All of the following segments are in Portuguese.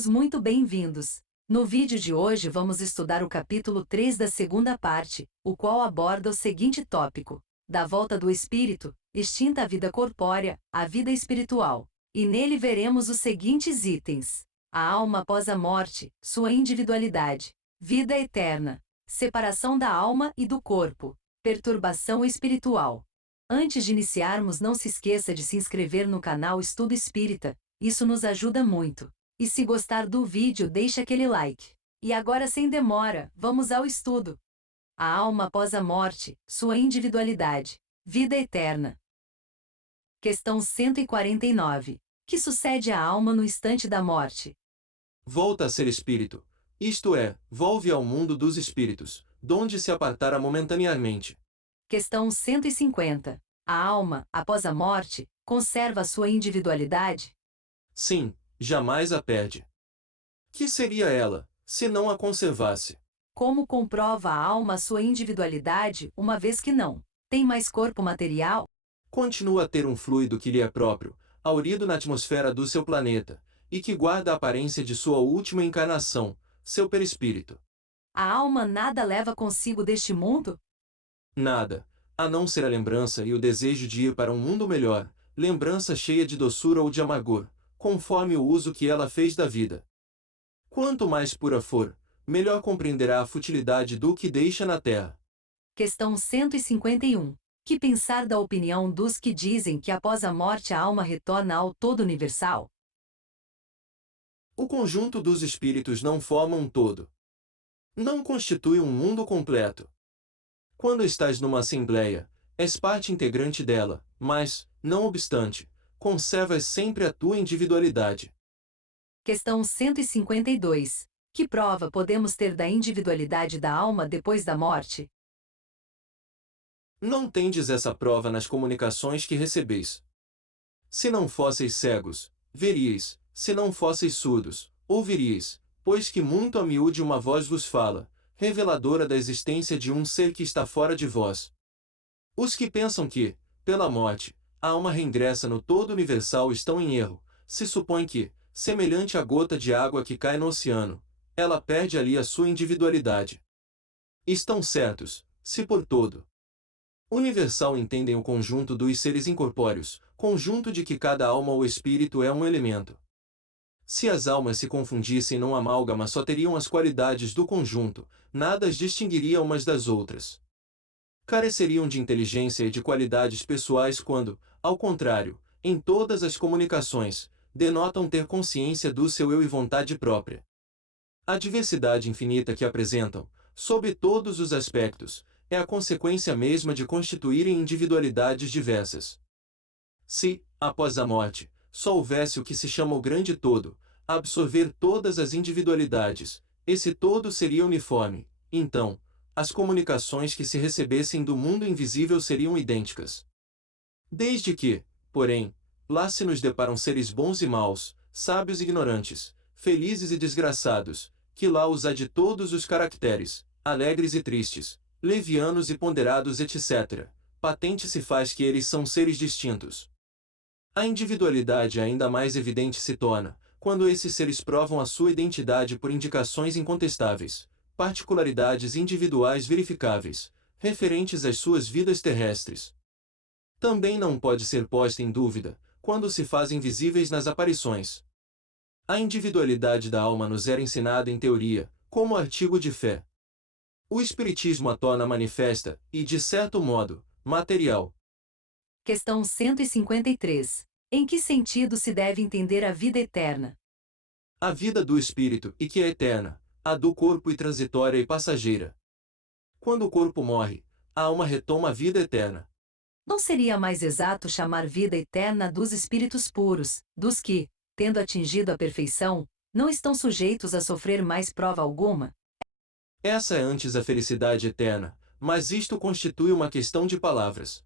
todos muito bem-vindos. No vídeo de hoje vamos estudar o capítulo 3 da segunda parte, o qual aborda o seguinte tópico: da volta do espírito, extinta a vida corpórea, a vida espiritual. E nele veremos os seguintes itens: a alma após a morte, sua individualidade, vida eterna, separação da alma e do corpo, perturbação espiritual. Antes de iniciarmos, não se esqueça de se inscrever no canal Estudo Espírita, isso nos ajuda muito. E se gostar do vídeo, deixe aquele like. E agora, sem demora, vamos ao estudo. A alma após a morte, sua individualidade, vida eterna. Questão 149. Que sucede à alma no instante da morte? Volta a ser espírito, isto é, volve ao mundo dos espíritos, donde se apartara momentaneamente. Questão 150. A alma, após a morte, conserva a sua individualidade? Sim, jamais a perde. Que seria ela, se não a conservasse? Como comprova a alma a sua individualidade, uma vez que não tem mais corpo material? Continua a ter um fluido que lhe é próprio, haurido na atmosfera do seu planeta, e que guarda a aparência de sua última encarnação, seu perispírito. A alma nada leva consigo deste mundo? Nada, a não ser a lembrança e o desejo de ir para um mundo melhor, lembrança cheia de doçura ou de amargor, conforme o uso que ela fez da vida. Quanto mais pura for, melhor compreenderá a futilidade do que deixa na terra. Questão 151. Que pensar da opinião dos que dizem que após a morte a alma retorna ao todo universal? O conjunto dos espíritos não forma um todo. Não constitui um mundo completo. Quando estás numa assembleia, és parte integrante dela, mas, não obstante, conservas sempre a tua individualidade. Questão 152. Que prova podemos ter da individualidade da alma depois da morte? Não tendes essa prova nas comunicações que recebeis. Se não fosseis cegos, veríeis; se não fosseis surdos, ouviríeis, pois que muito a miúde uma voz vos fala, reveladora da existência de um ser que está fora de vós. Os que pensam que, pela morte, a alma reingressa no todo universal estão em erro, se supõe que, semelhante à gota de água que cai no oceano, ela perde ali a sua individualidade. Estão certos, se por todo universal entendem o conjunto dos seres incorpóreos, conjunto de que cada alma ou espírito é um elemento. Se as almas se confundissem num amálgama, só teriam as qualidades do conjunto, nada as distinguiria umas das outras. Careceriam de inteligência e de qualidades pessoais quando, ao contrário, em todas as comunicações, denotam ter consciência do seu eu e vontade própria. A diversidade infinita que apresentam, sob todos os aspectos, é a consequência mesma de constituírem individualidades diversas. Se, após a morte, só houvesse o que se chama o grande todo, a absorver todas as individualidades, esse todo seria uniforme, então, as comunicações que se recebessem do mundo invisível seriam idênticas. Desde que, porém, lá se nos deparam seres bons e maus, sábios e ignorantes, felizes e desgraçados, que lá os há de todos os caracteres, alegres e tristes, levianos e ponderados, etc., patente se faz que eles são seres distintos. A individualidade ainda mais evidente se torna, quando esses seres provam a sua identidade por indicações incontestáveis, particularidades individuais verificáveis, referentes às suas vidas terrestres. Também não pode ser posta em dúvida, quando se fazem visíveis nas aparições. A individualidade da alma nos era ensinada em teoria, como artigo de fé. O Espiritismo a torna manifesta, e, de certo modo, material. Questão 153. Em que sentido se deve entender a vida eterna? A vida do espírito, e que é eterna, a do corpo e transitória e passageira. Quando o corpo morre, a alma retoma a vida eterna. Não seria mais exato chamar vida eterna dos espíritos puros, dos que, tendo atingido a perfeição, não estão sujeitos a sofrer mais prova alguma? Essa é antes a felicidade eterna, mas isto constitui uma questão de palavras.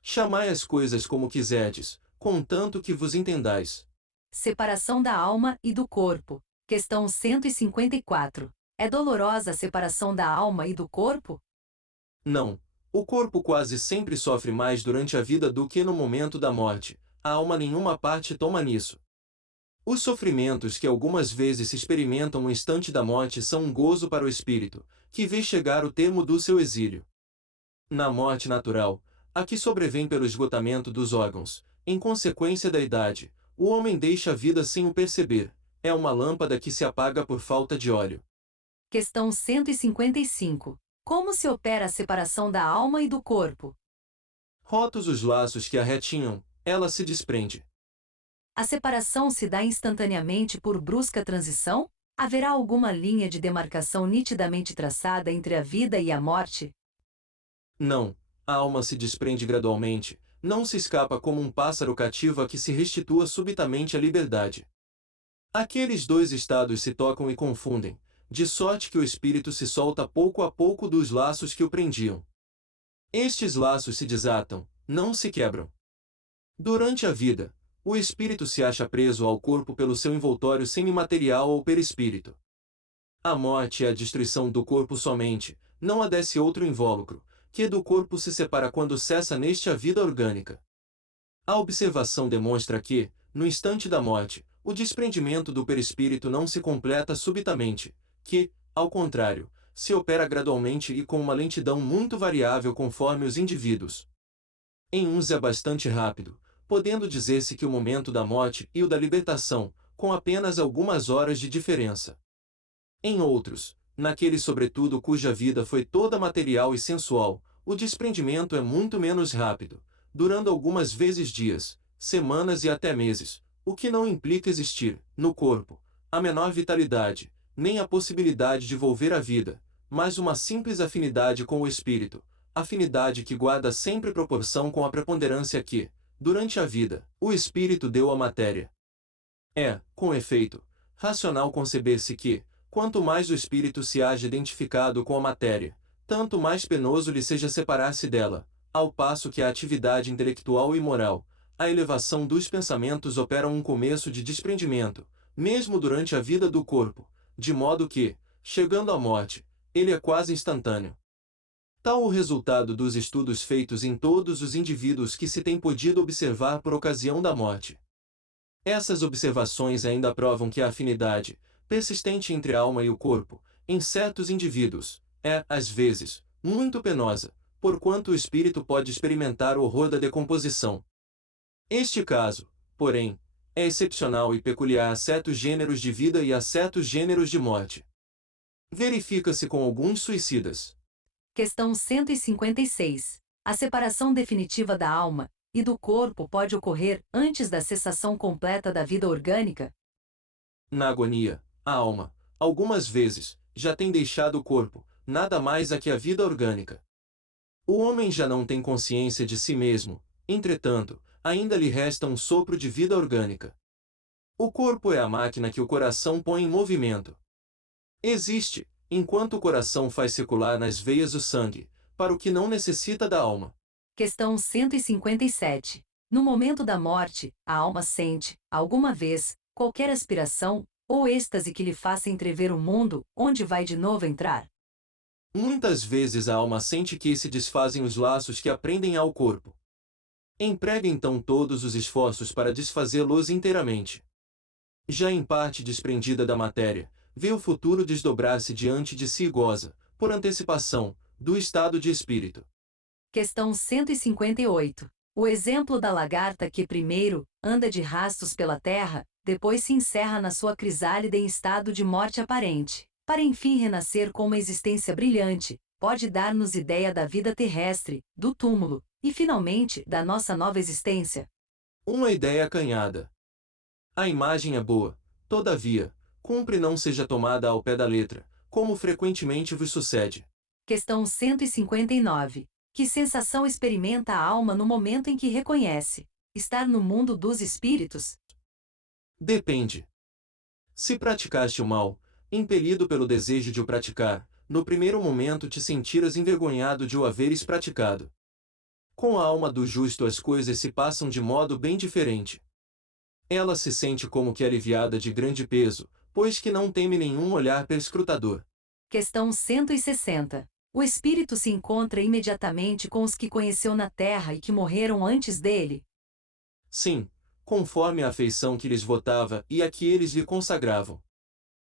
Chamai as coisas como quiserdes, contanto que vos entendais. Separação da alma e do corpo. Questão 154. É dolorosa a separação da alma e do corpo? Não. O corpo quase sempre sofre mais durante a vida do que no momento da morte. A alma nenhuma parte toma nisso. Os sofrimentos que algumas vezes se experimentam no instante da morte são um gozo para o espírito, que vê chegar o termo do seu exílio. Na morte natural, a que sobrevém pelo esgotamento dos órgãos, em consequência da idade, o homem deixa a vida sem o perceber, é uma lâmpada que se apaga por falta de óleo. Questão 155. Como se opera a separação da alma e do corpo? Rotos os laços que a retinham, ela se desprende. A separação se dá instantaneamente por brusca transição? Haverá alguma linha de demarcação nitidamente traçada entre a vida e a morte? Não, a alma se desprende gradualmente, não se escapa como um pássaro cativo a que se restitua subitamente à liberdade. Aqueles dois estados se tocam e confundem, de sorte que o espírito se solta pouco a pouco dos laços que o prendiam. Estes laços se desatam, não se quebram. Durante a vida, o espírito se acha preso ao corpo pelo seu envoltório semimaterial ou perispírito. A morte é a destruição do corpo somente, não há desse outro invólucro, que do corpo se separa quando cessa neste a vida orgânica. A observação demonstra que, no instante da morte, o desprendimento do perispírito não se completa subitamente, que, ao contrário, se opera gradualmente e com uma lentidão muito variável conforme os indivíduos. Em uns é bastante rápido, podendo dizer-se que o momento da morte e o da libertação, com apenas algumas horas de diferença. Em outros, naqueles sobretudo cuja vida foi toda material e sensual, o desprendimento é muito menos rápido, durando algumas vezes dias, semanas e até meses, o que não implica existir, no corpo, a menor vitalidade, nem a possibilidade de volver à vida, mas uma simples afinidade com o espírito, afinidade que guarda sempre proporção com a preponderância que, durante a vida, o espírito deu à matéria. É, com efeito, racional conceber-se que, quanto mais o espírito se haja identificado com a matéria, tanto mais penoso lhe seja separar-se dela, ao passo que a atividade intelectual e moral, a elevação dos pensamentos operam um começo de desprendimento, mesmo durante a vida do corpo, de modo que, chegando à morte, ele é quase instantâneo. Tal o resultado dos estudos feitos em todos os indivíduos que se tem podido observar por ocasião da morte. Essas observações ainda provam que a afinidade, persistente entre a alma e o corpo, em certos indivíduos, é, às vezes, muito penosa, porquanto o espírito pode experimentar o horror da decomposição. Este caso, porém, é excepcional e peculiar a certos gêneros de vida e a certos gêneros de morte. Verifica-se com alguns suicidas. Questão 156. A separação definitiva da alma e do corpo pode ocorrer antes da cessação completa da vida orgânica? Na agonia, a alma, algumas vezes, já tem deixado o corpo, nada mais a que a vida orgânica. O homem já não tem consciência de si mesmo, entretanto, ainda lhe resta um sopro de vida orgânica. O corpo é a máquina que o coração põe em movimento. Existe, enquanto o coração faz circular nas veias o sangue, para o que não necessita da alma. Questão 157. No momento da morte, a alma sente, alguma vez, qualquer aspiração ou êxtase que lhe faça entrever o mundo onde vai de novo entrar? Muitas vezes a alma sente que se desfazem os laços que a prendem ao corpo. Emprega então todos os esforços para desfazê-los inteiramente. Já em parte desprendida da matéria, vê o futuro desdobrar-se diante de si e goza, por antecipação, do estado de espírito. Questão 158. O exemplo da lagarta que primeiro anda de rastos pela terra, depois se encerra na sua crisálida em estado de morte aparente, para enfim renascer com uma existência brilhante, pode dar-nos ideia da vida terrestre, do túmulo, e finalmente da nossa nova existência? Uma ideia acanhada. A imagem é boa, todavia, cumpre não seja tomada ao pé da letra, como frequentemente vos sucede. Questão 159. Que sensação experimenta a alma no momento em que reconhece estar no mundo dos espíritos? Depende. Se praticaste o mal, impelido pelo desejo de o praticar, no primeiro momento te sentiras envergonhado de o haveres praticado. Com a alma do justo as coisas se passam de modo bem diferente. Ela se sente como que aliviada de grande peso, pois que não teme nenhum olhar perscrutador. Questão 160. O espírito se encontra imediatamente com os que conheceu na terra e que morreram antes dele? Sim, conforme a afeição que lhes votava e a que eles lhe consagravam.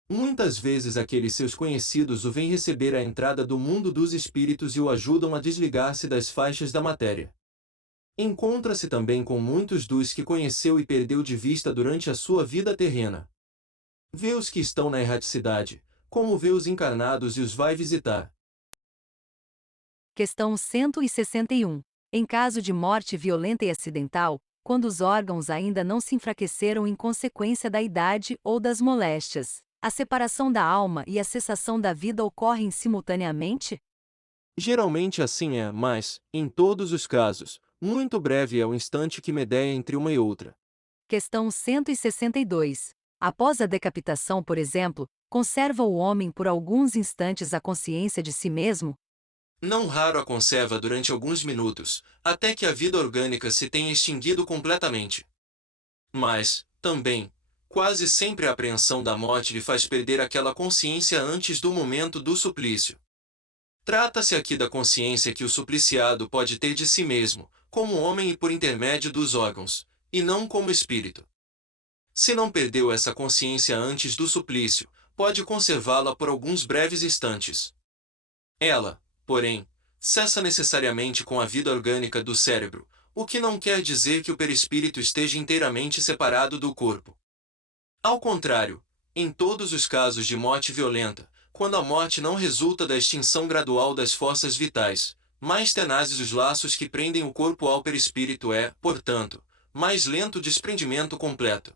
Muitas vezes aqueles seus conhecidos o vêm receber à entrada do mundo dos espíritos e o ajudam a desligar-se das faixas da matéria. Encontra-se também com muitos dos que conheceu e perdeu de vista durante a sua vida terrena. Vê os que estão na erraticidade, como vê os encarnados e os vai visitar. Questão 161. Em caso de morte violenta e acidental, quando os órgãos ainda não se enfraqueceram em consequência da idade ou das moléstias, a separação da alma e a cessação da vida ocorrem simultaneamente? Geralmente assim é, mas, em todos os casos, muito breve é o instante que medeia entre uma e outra. Questão 162. Após a decapitação, por exemplo, conserva o homem por alguns instantes a consciência de si mesmo? Não raro a conserva durante alguns minutos, até que a vida orgânica se tenha extinguido completamente. Mas, também, quase sempre a apreensão da morte lhe faz perder aquela consciência antes do momento do suplício. Trata-se aqui da consciência que o supliciado pode ter de si mesmo, como homem e por intermédio dos órgãos, e não como espírito. Se não perdeu essa consciência antes do suplício, pode conservá-la por alguns breves instantes. Ela, porém, cessa necessariamente com a vida orgânica do cérebro, o que não quer dizer que o perispírito esteja inteiramente separado do corpo. Ao contrário, em todos os casos de morte violenta, quando a morte não resulta da extinção gradual das forças vitais, mais tenazes os laços que prendem o corpo ao perispírito é, portanto, mais lento o desprendimento completo.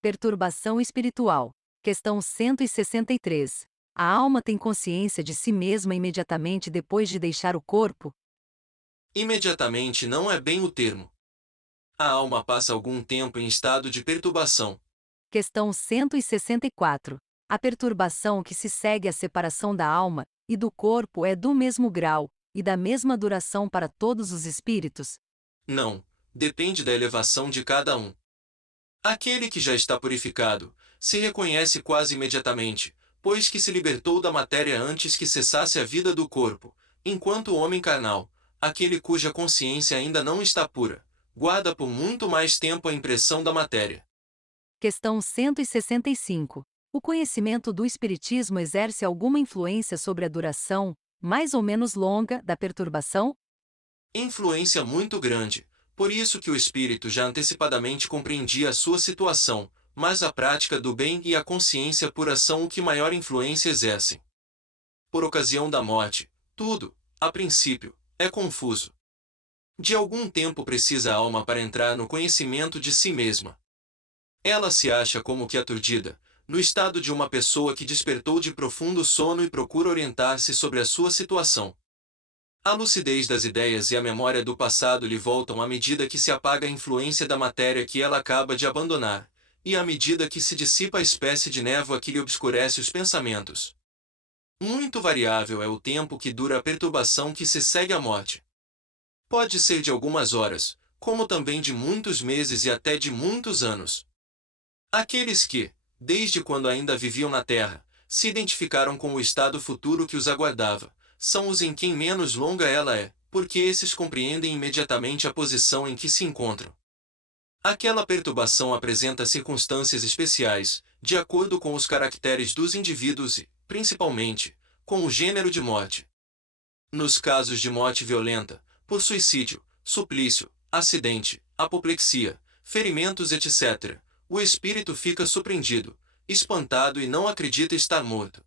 Perturbação espiritual. Questão 163. A alma tem consciência de si mesma imediatamente depois de deixar o corpo? Imediatamente não é bem o termo. A alma passa algum tempo em estado de perturbação. Questão 164. A perturbação que se segue à separação da alma e do corpo é do mesmo grau e da mesma duração para todos os espíritos? Não, depende da elevação de cada um. Aquele que já está purificado, se reconhece quase imediatamente, pois que se libertou da matéria antes que cessasse a vida do corpo, enquanto o homem carnal, aquele cuja consciência ainda não está pura, guarda por muito mais tempo a impressão da matéria. Questão 165. O conhecimento do espiritismo exerce alguma influência sobre a duração, mais ou menos longa, da perturbação? Influência muito grande, por isso que o espírito já antecipadamente compreendia a sua situação, mas a prática do bem e a consciência pura são o que maior influência exercem. Por ocasião da morte, tudo, a princípio, é confuso. De algum tempo precisa a alma para entrar no conhecimento de si mesma. Ela se acha como que aturdida, no estado de uma pessoa que despertou de profundo sono e procura orientar-se sobre a sua situação. A lucidez das ideias e a memória do passado lhe voltam à medida que se apaga a influência da matéria que ela acaba de abandonar, e à medida que se dissipa a espécie de névoa que lhe obscurece os pensamentos. Muito variável é o tempo que dura a perturbação que se segue à morte. Pode ser de algumas horas, como também de muitos meses e até de muitos anos. Aqueles que, desde quando ainda viviam na Terra, se identificaram com o estado futuro que os aguardava, são os em quem menos longa ela é, porque esses compreendem imediatamente a posição em que se encontram. Aquela perturbação apresenta circunstâncias especiais, de acordo com os caracteres dos indivíduos e, principalmente, com o gênero de morte. Nos casos de morte violenta, por suicídio, suplício, acidente, apoplexia, ferimentos etc., o espírito fica surpreendido, espantado e não acredita estar morto.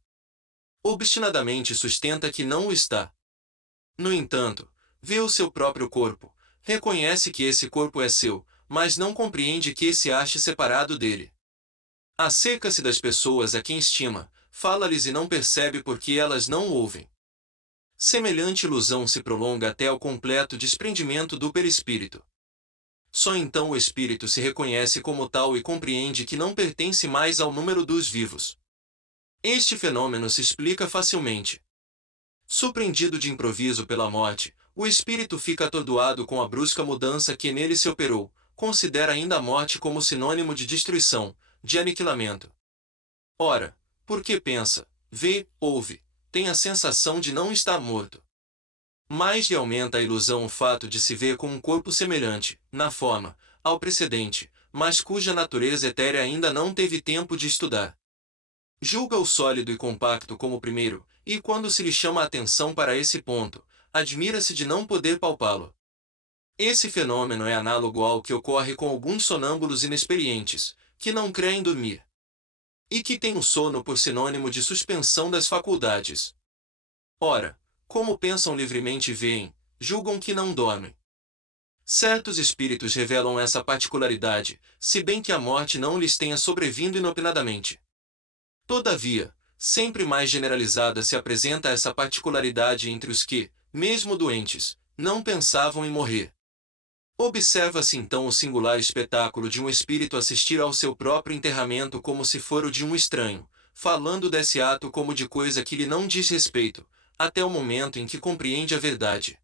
Obstinadamente sustenta que não o está. No entanto, vê o seu próprio corpo, reconhece que esse corpo é seu, mas não compreende que se ache separado dele. Acerca-se das pessoas a quem estima, fala-lhes e não percebe porque elas não o ouvem. Semelhante ilusão se prolonga até ao completo desprendimento do perispírito. Só então o espírito se reconhece como tal e compreende que não pertence mais ao número dos vivos. Este fenômeno se explica facilmente. Surpreendido de improviso pela morte, o espírito fica atordoado com a brusca mudança que nele se operou, considera ainda a morte como sinônimo de destruição, de aniquilamento. Ora, porque pensa, vê, ouve, tem a sensação de não estar morto. Mais lhe aumenta a ilusão o fato de se ver com um corpo semelhante, na forma, ao precedente, mas cuja natureza etérea ainda não teve tempo de estudar. Julga o sólido e compacto como o primeiro, e quando se lhe chama a atenção para esse ponto, admira-se de não poder palpá-lo. Esse fenômeno é análogo ao que ocorre com alguns sonâmbulos inexperientes, que não creem dormir, e que têm o sono por sinônimo de suspensão das faculdades. Ora, como pensam livremente e veem, julgam que não dormem. Certos espíritos revelam essa particularidade, se bem que a morte não lhes tenha sobrevindo inopinadamente. Todavia, sempre mais generalizada se apresenta essa particularidade entre os que, mesmo doentes, não pensavam em morrer. Observa-se então o singular espetáculo de um espírito assistir ao seu próprio enterramento como se for o de um estranho, falando desse ato como de coisa que lhe não diz respeito, até o momento em que compreende a verdade.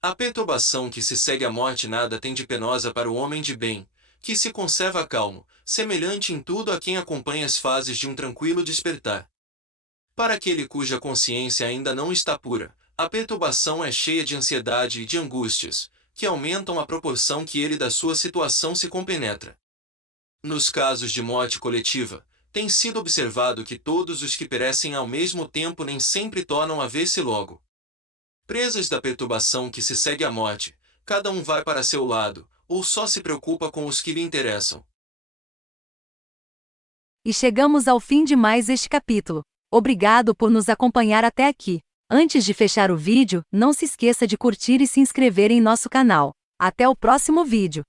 A perturbação que se segue à morte nada tem de penosa para o homem de bem, que se conserva calmo, semelhante em tudo a quem acompanha as fases de um tranquilo despertar. Para aquele cuja consciência ainda não está pura, a perturbação é cheia de ansiedade e de angústias, que aumentam à proporção que ele da sua situação se compenetra. Nos casos de morte coletiva, tem sido observado que todos os que perecem ao mesmo tempo nem sempre tornam a ver-se logo. Presas da perturbação que se segue à morte, cada um vai para seu lado, ou só se preocupa com os que lhe interessam. E chegamos ao fim de mais este capítulo. Obrigado por nos acompanhar até aqui. Antes de fechar o vídeo, não se esqueça de curtir e se inscrever em nosso canal. Até o próximo vídeo.